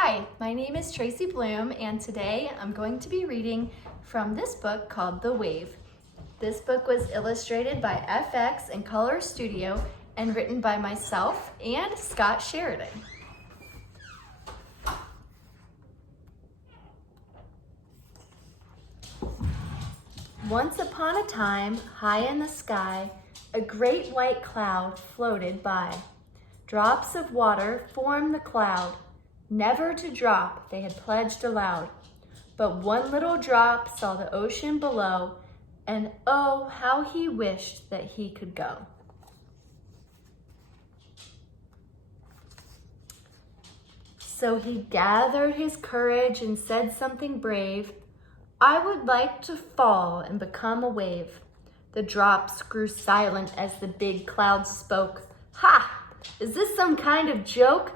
Hi, my name is Tracy Blom, and today I'm going to be reading from this book called The Wave. This book was illustrated by FX and Color Studio and written by myself and Scott Sheridan. Once upon a time, high in the sky, a great white cloud floated by. Drops of water formed the cloud. Never to drop, they had pledged aloud. But one little drop saw the ocean below, and oh, how he wished that he could go. So he gathered his courage and said something brave. I would like to fall and become a wave. The drops grew silent as the big cloud spoke. Ha! Is this some kind of joke?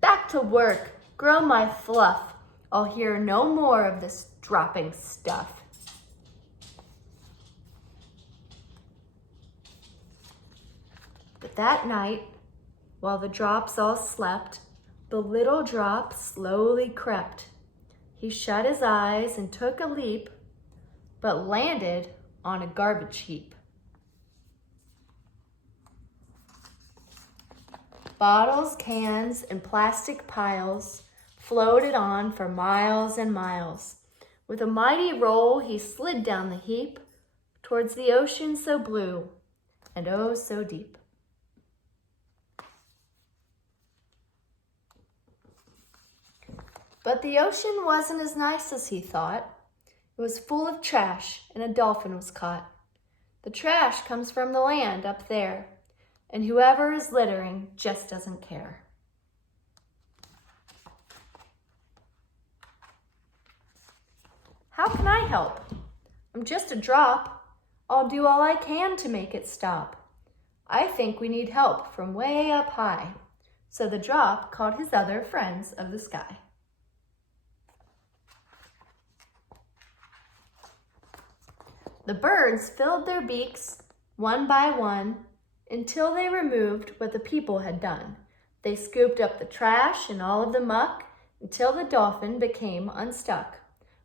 Back to work, grow my fluff. I'll hear no more of this dropping stuff. But that night, while the drops all slept, the little drop slowly crept. He shut his eyes and took a leap, but landed on a garbage heap. Bottles, cans, and plastic piles floated on for miles and miles. With a mighty roll, he slid down the heap towards the ocean so blue and oh so deep. But the ocean wasn't as nice as he thought. It was full of trash, and a dolphin was caught. The trash comes from the land up there, and whoever is littering just doesn't care. How can I help? I'm just a drop. I'll do all I can to make it stop. I think we need help from way up high. So the drop called his other friends of the sky. The birds filled their beaks one by one until they removed what the people had done. They scooped up the trash and all of the muck until the dolphin became unstuck.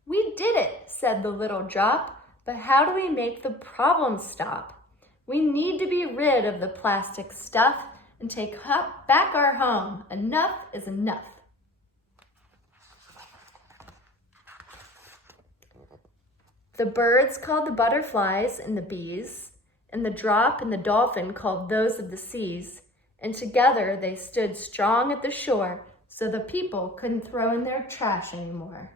We did it, said the little drop, but how do we make the problem stop? We need to be rid of the plastic stuff and take back our home. Enough is enough. The birds called the butterflies and the bees, and the drop and the dolphin called those of the seas, and together they stood strong at the shore so the people couldn't throw in their trash anymore.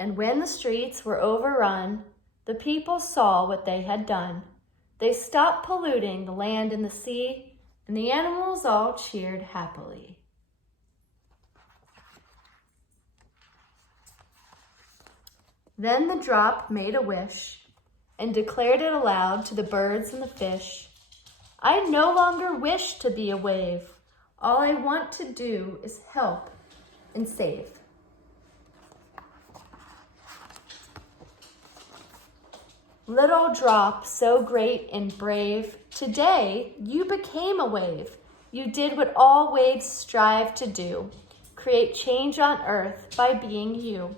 And when the streets were overrun, the people saw what they had done. They stopped polluting the land and the sea, and the animals all cheered happily. Then the drop made a wish and declared it aloud to the birds and the fish. I no longer wish to be a wave. All I want to do is help and save. Little drop, so great and brave, today you became a wave. You did what all waves strive to do, create change on earth by being you.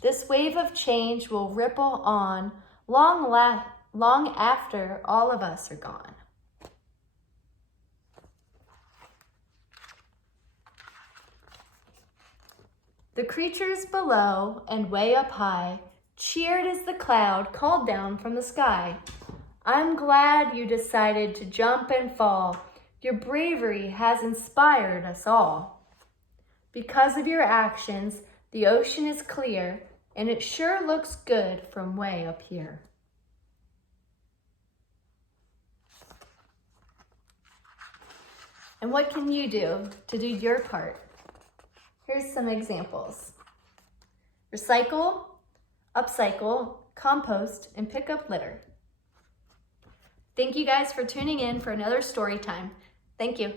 This wave of change will ripple on long after all of us are gone. The creatures below and way up high cheered as the cloud called down from the sky. I'm glad you decided to jump and fall. Your bravery has inspired us all. Because of your actions, the ocean is clear, and it sure looks good from way up here. And what can you do to do your part? Here's some examples. Recycle, upcycle, compost, and pick up litter. Thank you guys for tuning in for another story time. Thank you.